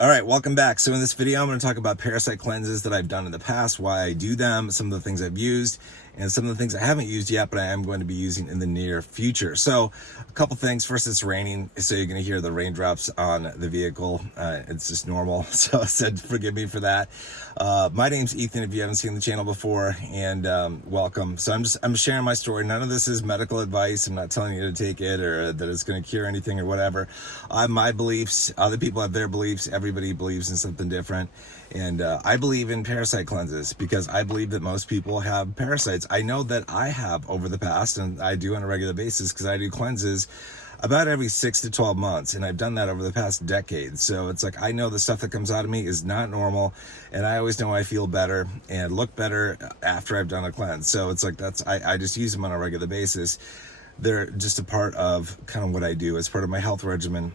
All right, welcome back. So in this video, I'm going to talk about parasite cleanses that I've done in the past, why I do them, some of the things I've used, and some of the things I haven't used yet, but I am going to be using in the near future. So a couple things. First, it's raining, so you're going to hear the raindrops on the vehicle. It's just normal, so I said forgive me for that. My name's Ethan, if you haven't seen the channel before, and welcome. So I'm sharing my story. None of this is medical advice. I'm not telling you to take it or that it's going to cure anything or whatever. I have my beliefs. Other people have their beliefs. Everybody believes in something different. And I believe in parasite cleanses because I believe that most people have parasites. I know that I have over the past, and I do on a regular basis because I do cleanses about every 6 to 12 months, and I've done that over the past decade. So it's like I know the stuff that comes out of me is not normal, and I always know I feel better and look better after I've done a cleanse. So it's like I just use them on a regular basis. They're just a part of kind of what I do as part of my health regimen.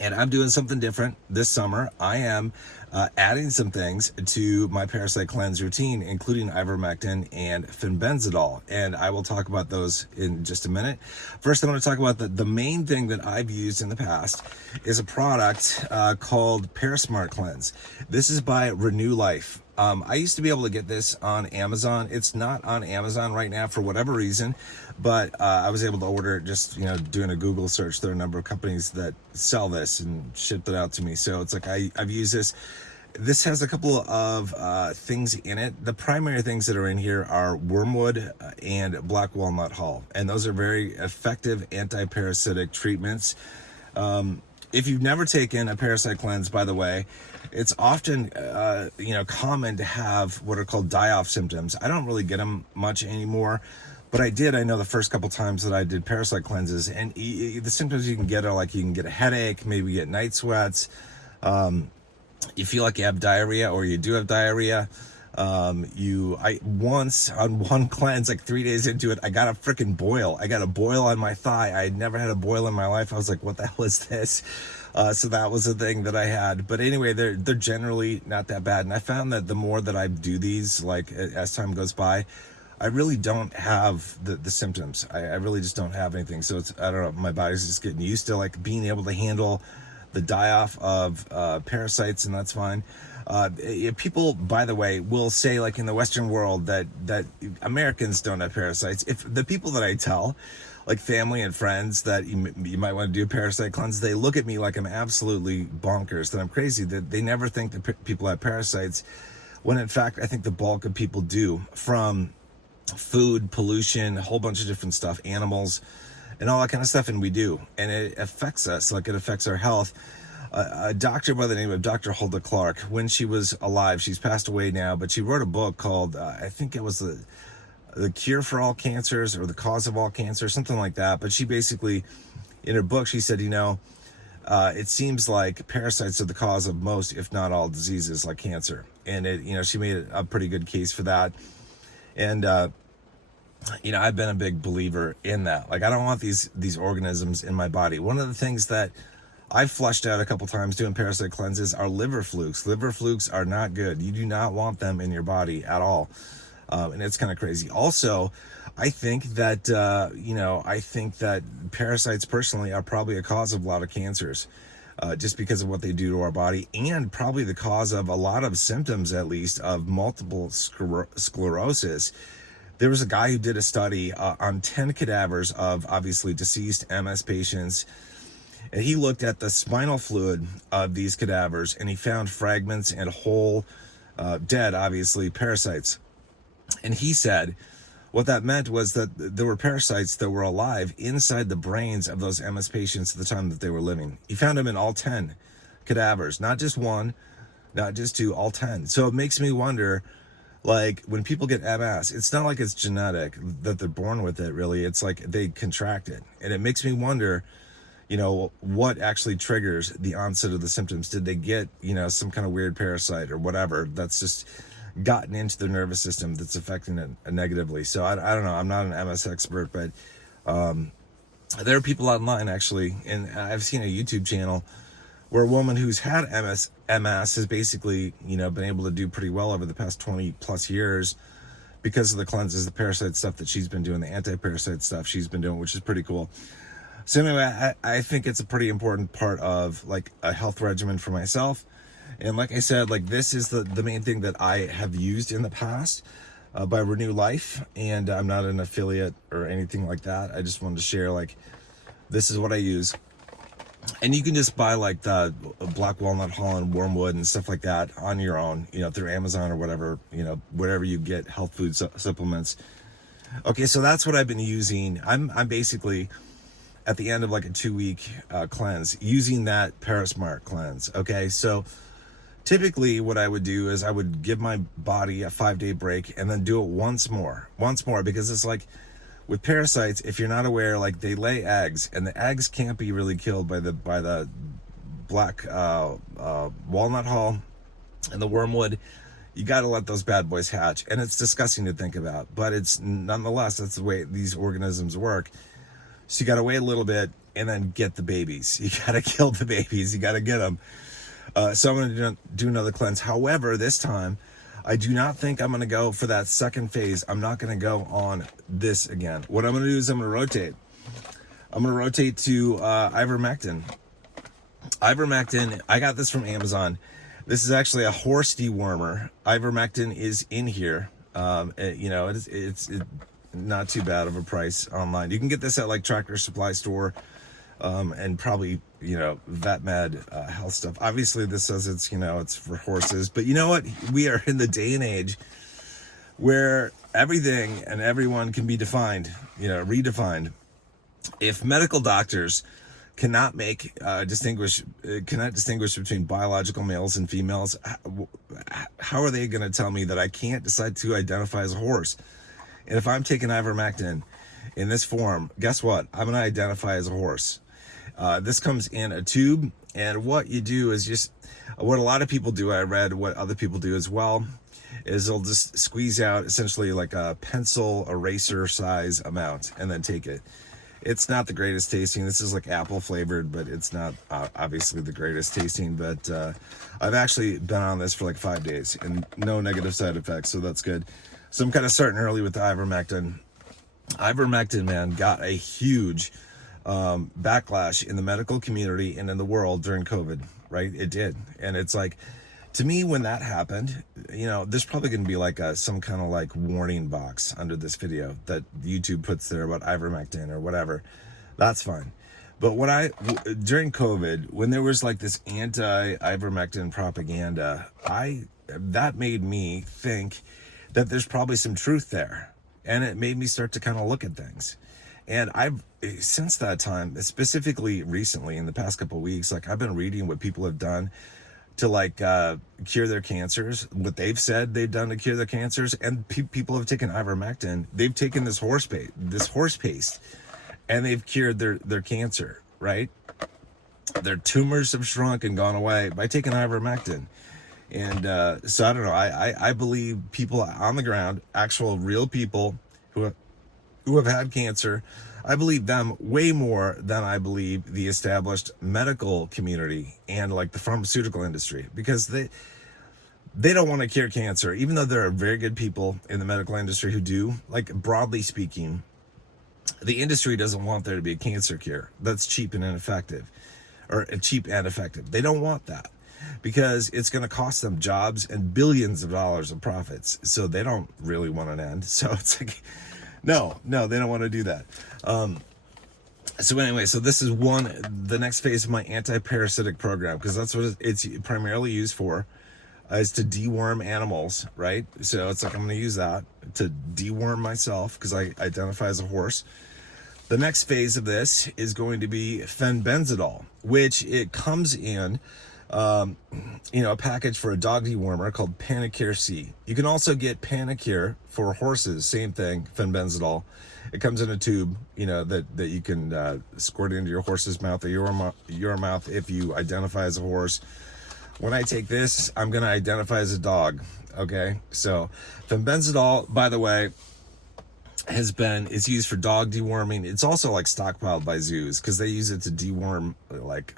And I'm doing something different this summer. I am adding some things to my parasite cleanse routine, including ivermectin and fenbendazole. And I will talk about those in just a minute. First, I'm going to talk about the main thing that I've used in the past is a product called Parasmart Cleanse. This is by Renew Life. I used to be able to get this on Amazon. It's not on Amazon right now for whatever reason, but I was able to order it just, doing a Google search. There are a number of companies that sell this and shipped it out to me. So it's like I've used this. This has a couple of things in it. The primary things that are in here are wormwood and black walnut hull. And those are very effective anti-parasitic treatments. If you've never taken a parasite cleanse, by the way, it's often, common to have what are called die-off symptoms. I don't really get them much anymore, but I did. I know the first couple times that I did parasite cleanses, and the symptoms you can get are like you can get a headache, maybe get night sweats. You feel like you have diarrhea, or you do have diarrhea. I once on one cleanse, like 3 days into it, I got a freaking boil. I got a boil on my thigh. I had never had a boil in my life. I was like, what the hell is this? So that was the thing that I had. But anyway, they're generally not that bad. And I found that the more that I do these, like as time goes by, I really don't have the symptoms. I really just don't have anything. So I don't know, my body's just getting used to like being able to handle the die-off of parasites, and that's fine. People, by the way, will say, like in the Western world, that Americans don't have parasites. If the people that I tell, like family and friends, that you might want to do a parasite cleanse, they look at me like I'm absolutely bonkers, that I'm crazy, that they never think that people have parasites, when in fact I think the bulk of people do, from food, pollution, a whole bunch of different stuff, animals, and all that kind of stuff, and we do, and it affects us, like it affects our health. A doctor by the name of Dr. Hulda Clark, when she was alive, she's passed away now, but she wrote a book called, I think it was the Cure for All Cancers, or the Cause of All Cancer, something like that. But she basically, in her book, she said, it seems like parasites are the cause of most, if not all, diseases like cancer. And she made a pretty good case for that. And I've been a big believer in that. Like, I don't want these organisms in my body. One of the things that I've flushed out a couple times doing parasite cleanses are liver flukes. Liver flukes are not good. You do not want them in your body at all. And it's kind of crazy. Also, I think that, parasites personally are probably a cause of a lot of cancers, just because of what they do to our body, and probably the cause of a lot of symptoms, at least, of multiple sclerosis. There was a guy who did a study on 10 cadavers of obviously deceased MS patients, and he looked at the spinal fluid of these cadavers, and he found fragments and whole, dead, obviously, parasites. And he said what that meant was that there were parasites that were alive inside the brains of those MS patients at the time that they were living. He found them in all 10 cadavers, not just one, not just two, all 10. So it makes me wonder, like, when people get MS, it's not like it's genetic, that they're born with it, really. It's like they contract it. And it makes me wonder, what actually triggers the onset of the symptoms. Did they get, some kind of weird parasite or whatever that's just gotten into their nervous system that's affecting it negatively? So I don't know. I'm not an MS expert, but there are people online, actually, and I've seen a YouTube channel where a woman who's had MS has basically, been able to do pretty well over the past 20 plus years because of the cleanses, the parasite stuff that she's been doing, the anti-parasite stuff she's been doing, which is pretty cool. So anyway, I think it's a pretty important part of like a health regimen for myself. And like I said, like this is the main thing that I have used in the past by Renew Life, and I'm not an affiliate or anything like that. I just wanted to share, like, this is what I use. And you can just buy like the black walnut Holland, Wormwood, and stuff like that on your own, you know, through Amazon or whatever, you know, wherever you get health food supplements. Okay, so that's what I've been using. I'm basically at the end of like a 2-week cleanse using that Parasmart cleanse. Okay, so typically what I would do is I would give my body a 5-day break and then do it once more, because it's like with parasites, if you're not aware, like they lay eggs, and the eggs can't be really killed by the black walnut hull and the wormwood. You got to let those bad boys hatch, and it's disgusting to think about, but it's nonetheless, that's the way these organisms work. So you got to wait a little bit and then get the babies. You got to kill the babies. You got to get them. So I'm going to do another cleanse. However, this time, I do not think I'm going to go for that second phase. I'm not going to go on this again. What I'm going to do is I'm going to rotate. I'm going to rotate to Ivermectin. Ivermectin, I got this from Amazon. This is actually a horse dewormer. Ivermectin is in here. You know, it's not too bad of a price online. You can get this at like Tractor Supply Store. And probably, you know, VetMed health stuff. Obviously, this says it's, you know, it's for horses. But you know what? We are in the day and age where everything and everyone can be defined, you know, redefined. If medical doctors cannot distinguish between biological males and females, how are they going to tell me that I can't decide to identify as a horse? And if I'm taking ivermectin in this form, guess what? I'm going to identify as a horse. This comes in a tube, and what you do is just what a lot of people do. I read what other people do as well, is they'll just squeeze out essentially like a pencil eraser size amount and then take it. It's not the greatest tasting. This is like apple flavored, but it's not obviously the greatest tasting. But I've actually been on this for like 5 days and no negative side effects, so that's good. So I'm kind of starting early with the ivermectin. Ivermectin, man, got a huge backlash in the medical community and in the world during COVID, right? It did. And it's like, to me, when that happened, you know, there's probably going to be like some kind of like warning box under this video that YouTube puts there about ivermectin or whatever. That's fine. But during COVID, when there was like this anti-ivermectin propaganda, that made me think that there's probably some truth there. And it made me start to kind of look at things. And since that time, specifically recently in the past couple of weeks, like I've been reading what people have done to like cure their cancers, what they've said they've done to cure their cancers. And people have taken ivermectin. They've taken this horse paste, and they've cured their cancer, right? Their tumors have shrunk and gone away by taking ivermectin. And so I don't know. I believe people on the ground, actual real people who have had cancer, I believe them way more than I believe the established medical community and like the pharmaceutical industry, because they don't want to cure cancer, even though there are very good people in the medical industry who do. Like, broadly speaking, the industry doesn't want there to be a cancer cure that's cheap and ineffective, or cheap and effective. They don't want that, because it's going to cost them jobs and billions of dollars of profits. So they don't really want an end. So it's like, no, they don't want to do that. So anyway, so this is the next phase of my anti-parasitic program, because that's what it's primarily used for, is to deworm animals, right? So it's like, I'm going to use that to deworm myself because I identify as a horse. The next phase of this is going to be Fenbendazole, which it comes in a package for a dog dewormer called Panacur C. You can also get Panacur for horses, same thing, Fenbendazole. It comes in a tube, that you can squirt into your horse's mouth or your mouth if you identify as a horse. When I take this, I'm going to identify as a dog. Okay, so Fenbendazole, by the way, it's used for dog deworming. It's also like stockpiled by zoos because they use it to deworm like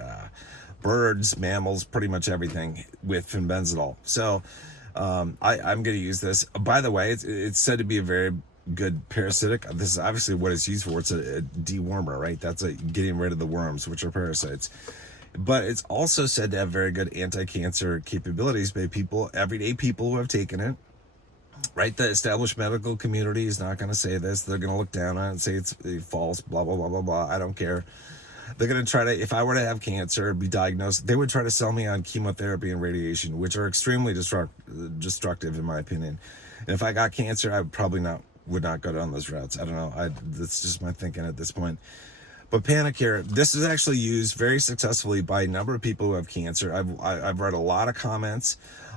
birds, mammals, pretty much everything with Fenbendazole. So I'm going to use this. By the way, it's said to be a very good parasitic. This is obviously what it's used for. It's a dewormer, right? That's getting rid of the worms, which are parasites. but it's also said to have very good anti-cancer capabilities by people, everyday people who have taken it. Right, the established medical community is not going to say this. They're going to look down on it and say it's false, blah, blah, blah, blah, blah. I don't care. They're going to try to, if I were to have cancer, be diagnosed, they would try to sell me on chemotherapy and radiation, which are extremely destructive in my opinion. And if I got cancer, I would not go down those routes. I don't know. That's just my thinking at this point. But Panacur, this is actually used very successfully by a number of people who have cancer. I've read a lot of comments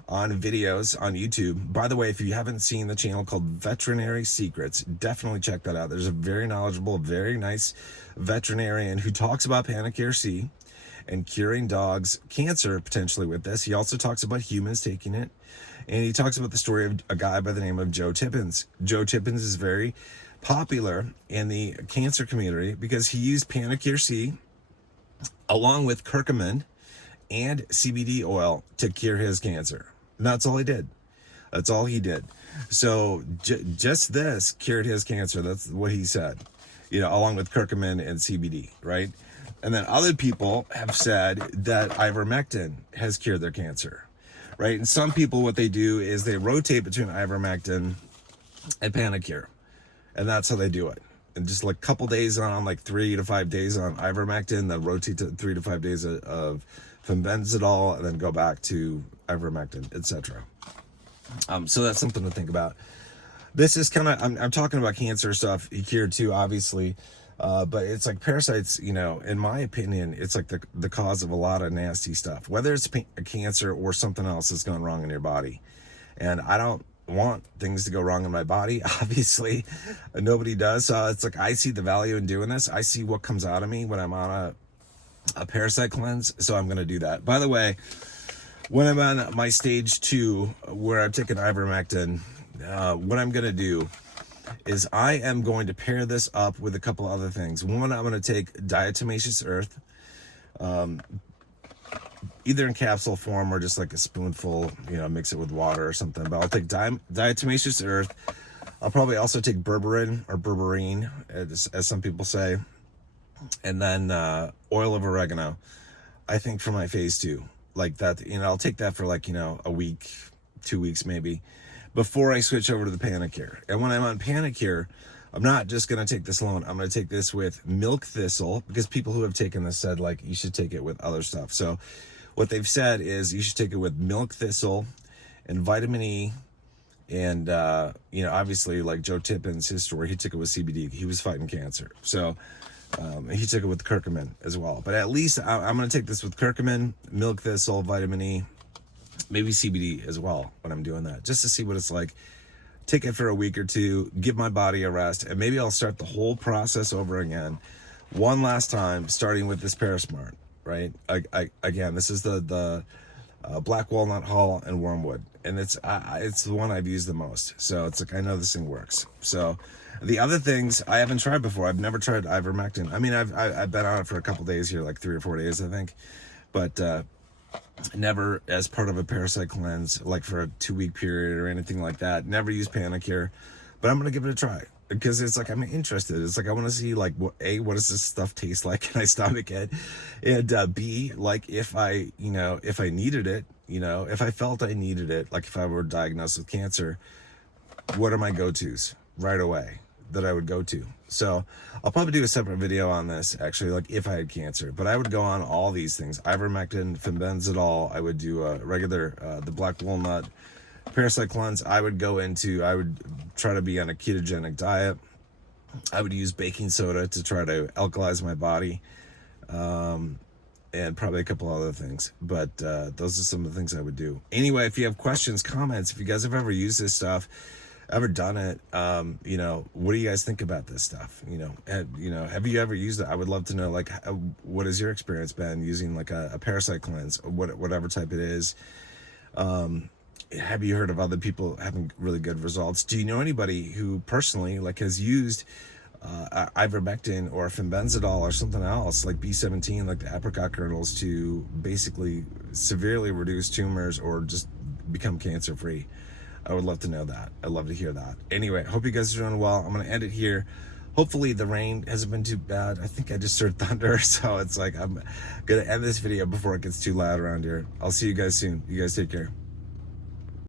on videos on YouTube. By the way, if you haven't seen the channel called Veterinary Secrets, definitely check that out. There's a very knowledgeable, very nice veterinarian who talks about Panacur C and curing dogs cancer potentially with this. He also talks about humans taking it. And he talks about the story of a guy by the name of Joe Tippins. Joe Tippins is very popular in the cancer community because he used Panacur C along with curcumin and CBD oil to cure his cancer. And that's all he did. That's all he did. So just this cured his cancer. That's what he said, along with curcumin and CBD, right? And then other people have said that ivermectin has cured their cancer, right? And some people, what they do is they rotate between ivermectin and Panacur. And that's how they do it. And just like a couple days on, like 3 to 5 days on ivermectin, then rotate to 3 to 5 days of Fenbendazole, and then go back to ivermectin, etc. So that's something to think about. This is kind of, I'm talking about cancer stuff here too, obviously. But it's like parasites, in my opinion, it's like the cause of a lot of nasty stuff, whether it's a cancer or something else that's gone wrong in your body. And I don't want things to go wrong in my body, obviously. Nobody does. So it's like, I see the value in doing this. I see what comes out of me when I'm on a parasite cleanse. So I'm going to do that. By the way, when I'm on my stage 2, where I'm taking ivermectin, what I'm going to do is I am going to pair this up with a couple other things. One, I'm going to take diatomaceous earth, either in capsule form or just like a spoonful, mix it with water or something. But I'll take diatomaceous earth. I'll probably also take berberine or berberine, as some people say. And then oil of oregano, I think, for my phase 2. Like that, I'll take that for like, a week, 2 weeks maybe, before I switch over to the Panacur. And when I'm on Panacur, I'm not just going to take this alone. I'm going to take this with milk thistle, because people who have taken this said, like, you should take it with other stuff. So what they've said is you should take it with milk thistle and vitamin E. And, obviously, like Joe Tippins, his story, he took it with CBD. He was fighting cancer. So he took it with curcumin as well. But at least I'm going to take this with curcumin, milk thistle, vitamin E, maybe CBD as well when I'm doing that, just to see what it's like. Take it for a week or two, give my body a rest, and maybe I'll start the whole process over again one last time, starting with this Parasmart, right? Again, this is the black walnut hull and wormwood, and it's the one I've used the most. So it's like, I know this thing works. So the other things I haven't tried before. I've never tried ivermectin. I mean, I've been on it for a couple days here, like 3 or 4 days, I think, but never as part of a parasite cleanse, like for a 2-week period or anything like that. Never used Panacur, but I'm gonna give it a try, because it's like, I'm interested. It's like, I want to see, like, what does this stuff taste like? Can I stomach it? And B, like, if I needed it, if I felt I needed it, like if I were diagnosed with cancer, what are my go-tos right away that I would go to? So I'll probably do a separate video on this, actually, like if I had cancer. But I would go on all these things: ivermectin, fenbendazole. I would do a regular the black walnut parasite cleanse. I would try to be on a ketogenic diet. I would use baking soda to try to alkalize my body, and probably a couple other things. But those are some of the things I would do. Anyway, if you have questions, comments, if you guys have ever used this stuff, ever done it, what do you guys think about this stuff? Have you ever used it? I would love to know, like, what has your experience been using like a parasite cleanse, whatever type it is. Have you heard of other people having really good results? Do you know anybody who personally, like, has used ivermectin or fenbendazole or something else like B17, like the apricot kernels, to basically severely reduce tumors or just become cancer free? I would love to know that. I'd love to hear that. Anyway, hope you guys are doing well. I'm going to end it here. Hopefully the rain hasn't been too bad. I think I just heard thunder, so it's like I'm gonna end this video before it gets too loud around here. I'll see you guys soon. You guys take care.